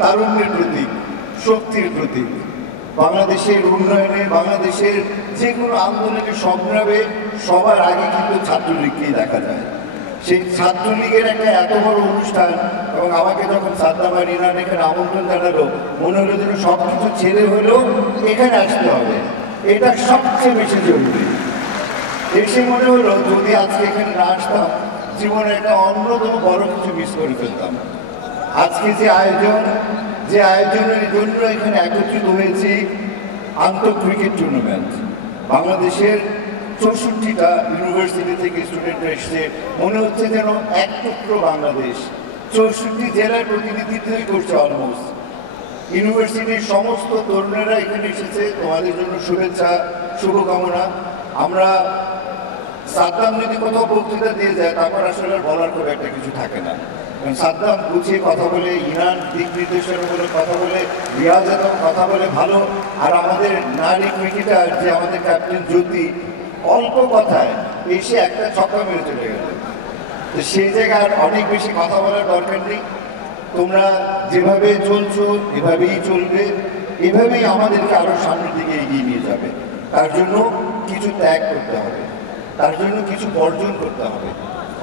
তারুণ্যের প্রতীক, শক্তির প্রতীক। বাংলাদেশের উন্নয়নে, বাংলাদেশের যে কোনো আন্দোলনের সংগ্রামে সবার আগে কিন্তু ছাত্রলীগকেই দেখা যায়। সেই ছাত্রলীগের একটা এত বড় অনুষ্ঠান, এবং আমাকে যখন সাদ্দাম আর ইরান এখানে আমন্ত্রণ জানালো, মনে হলো যেন সব কিছু ছেড়ে হলেও এখানে আসতে হবে, এটা সবচেয়ে বেশি জরুরি। এসে মনে হলো যদি আজকে এখানে না আসতাম, জীবনে একটা অন্যতম বড় কিছু মিস করে ফেলতাম। আজকে যে আয়োজনের জন্য এখানে একত্রিত হয়েছি, আন্তঃ ক্রিকেট টুর্নামেন্ট। বাংলাদেশের 64টা ইউনিভার্সিটি থেকে স্টুডেন্টরা এসছে, মনে হচ্ছে যেন এক টুকরো বাংলাদেশ। 64 জেলার প্রতিনিধিত্বই করছে অলমোস্ট। ইউনিভার্সিটির সমস্ত তরুণেরা এখানে এসেছে, তোমাদের জন্য শুভেচ্ছা, শুভকামনা। আমরা সাদ্দাম যদি কোথাও বক্তৃতা দিয়ে যায়, তারপর আসলে বলার খুব একটা কিছু থাকে না। সাদ্দাম গুছিয়ে কথা বলে, ইরান দিক নির্দেশনামূলক কথা বলে, রিয়াজ আদম কথা বলে ভালো, আর আমাদের নারী ক্রিকেটার যে আমাদের ক্যাপ্টেন জ্যোতি অল্প কথায় এসে একটা ছক্কা মেরে চলে গেল। তো সেই জায়গায় অনেক বেশি কথা বলার দরকার নেই। তোমরা যেভাবে চলছো এভাবেই চলবে, এভাবেই আমাদেরকে আরো সামনের দিকে এগিয়ে নিয়ে যাবে। তার জন্য কিছু ত্যাগ করতে হবে, তার জন্য কিছু বর্জন করতে হবে।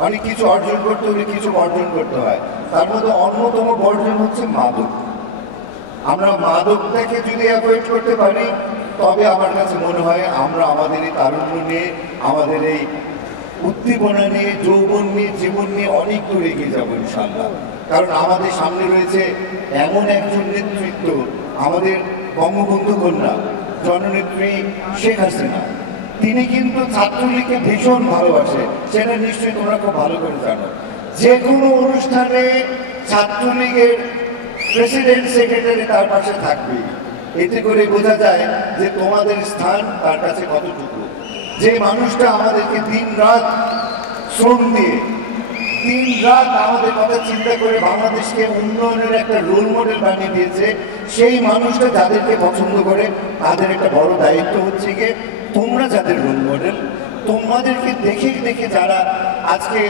অনেক কিছু অর্জন করতে হলে কিছু বর্জন করতে হয়। তার মধ্যে অন্যতম বর্জন হচ্ছে মাদক। আমরা মাদকটাকে যদি অ্যাভয়েড করতে পারি, তবে আমার কাছে মনে হয় আমরা আমাদের এই তারুণ্য নিয়ে, আমাদের এই উদ্দীপনা নিয়ে, যৌবন নিয়ে, জীবন নিয়ে অনেক দূর এগিয়ে যাবো ইনশাআল্লাহ। কারণ আমাদের সামনে রয়েছে এমন একজন নেতৃত্ব, আমাদের বঙ্গবন্ধু কন্যা জননেত্রী শেখ হাসিনা। তিনি কিন্তু ছাত্রলীগকে ভীষণ ভালোবাসে, সেটা নিশ্চয়ই তোমরা খুব ভালো করে জানো। যে কোনো অনুষ্ঠানে ছাত্রলীগের প্রেসিডেন্ট সেক্রেটারি তার পাশে থাকবে, এতে করে বোঝা যায় যে তোমাদের স্থান তার কাছে কতটুকু। যে মানুষটা আমাদেরকে দিন রাত শ্রম দিয়ে, দিন রাত আমাদের কথা চিন্তা করে বাংলাদেশকে উন্নয়নের একটা রোল মডেল বানিয়ে দিয়েছে, সেই মানুষটা যাদেরকে পছন্দ করে তাদের একটা বড় দায়িত্ব হচ্ছে গিয়ে তোমরা যাদের রোল মডেল, তোমাদেরকে দেখে দেখে যারা আজকে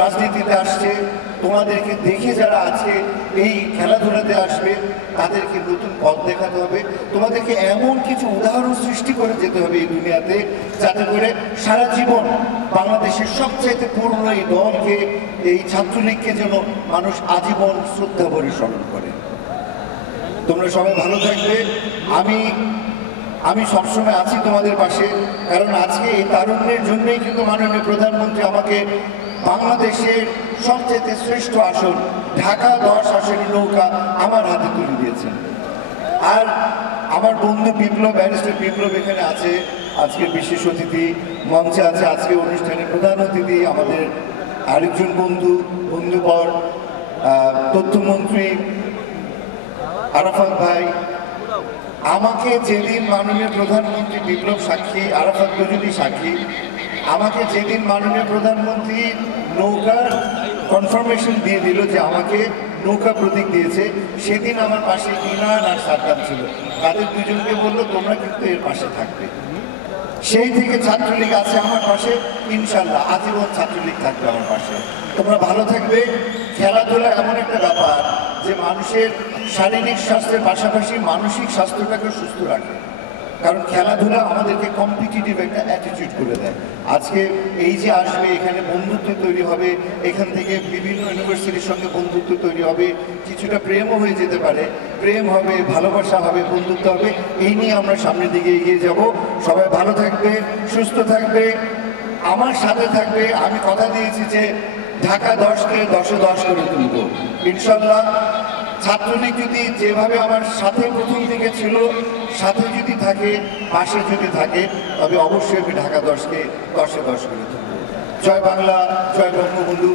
রাজনীতিতে আসছে, তোমাদেরকে দেখে যারা আজকে এই খেলাধুলাতে আসবে, তাদেরকে নতুন পথ দেখাতে হবে। তোমাদেরকে এমন কিছু উদাহরণ সৃষ্টি করে যেতে হবে এই দুনিয়াতে, যাতে করে সারা জীবন বাংলাদেশের সবচাইতে পুরনো এই দলকে, এই ছাত্রলীগকে যেন মানুষ আজীবন শ্রদ্ধা ভরে স্মরণ করে। তোমরা সবাই ভালো থাকবে। আমি সবসময় আছি তোমাদের পাশে, কারণ আজকে এই তারুণ্যের জন্যই কিন্তু মাননীয় প্রধানমন্ত্রী আমাকে বাংলাদেশের সবচেয়ে শ্রেষ্ঠ আসন ঢাকা 10 আসনের নৌকা আমার হাতে তুলে দিয়েছেন। আর আমার বন্ধু বিপ্লব, ব্যারিস্টার বিপ্লব এখানে আছে, আজকের বিশেষ অতিথি মঞ্চে আছে, আজকে অনুষ্ঠানের প্রধান অতিথি আমাদের আরেকজন বন্ধুবর তথ্যমন্ত্রী আরাফাত ভাই। আমাকে যেদিন মাননীয় প্রধানমন্ত্রী বিপ্লব সাক্ষী, আরাফাত যদি সাক্ষী, আমাকে যেদিন মাননীয় প্রধানমন্ত্রী নৌকার কনফার্মেশন দিয়ে দিল যে আমাকে নৌকা প্রতীক দিয়েছে, সেদিন আমার পাশে ইনান আর সাদ্দাম ছিল। তাদের দুজনকে বললো তোমরা কিন্তু এর পাশে থাকবে। সেই থেকে ছাত্রলীগ আছে আমার পাশে, ইনশাল্লাহ আজীবন ছাত্রলীগ থাকবে আমার পাশে। তোমরা ভালো থাকবে। খেলাধুলা এমন একটা ব্যাপার যে মানুষের শারীরিক স্বাস্থ্যের পাশাপাশি মানসিক স্বাস্থ্যটাকে সুস্থ রাখে। কারণ খেলাধুলা আমাদেরকে কম্পিটিটিভ একটা অ্যাটিটিউড করে দেয়। আজকে এই যে আসবে, এখানে বন্ধুত্ব তৈরি হবে, এখান থেকে বিভিন্ন ইউনিভার্সিটির সঙ্গে বন্ধুত্ব তৈরি হবে, কিছুটা প্রেমও হয়ে যেতে পারে, প্রেম হবে, ভালোবাসা হবে, বন্ধুত্ব হবে, এই নিয়ে আমরা সামনের দিকে এগিয়ে যাব। সবাই ভালো থাকবে, সুস্থ থাকবে, আমার সাথে থাকবে। আমি কথা দিয়েছি যে ঢাকা 10কে 10-এ 10 করে তুলব ইনশাল্লাহ। ছাত্রলীগ যদি যেভাবে আমার সাথে প্রথম দিকে ছিল, সাথে যদি থাকে, পাশে যদি থাকে, তবে অবশ্যই আমি ঢাকা 10কে 10-এ 10 করে তুলব। জয় বাংলা, জয় বঙ্গবন্ধু।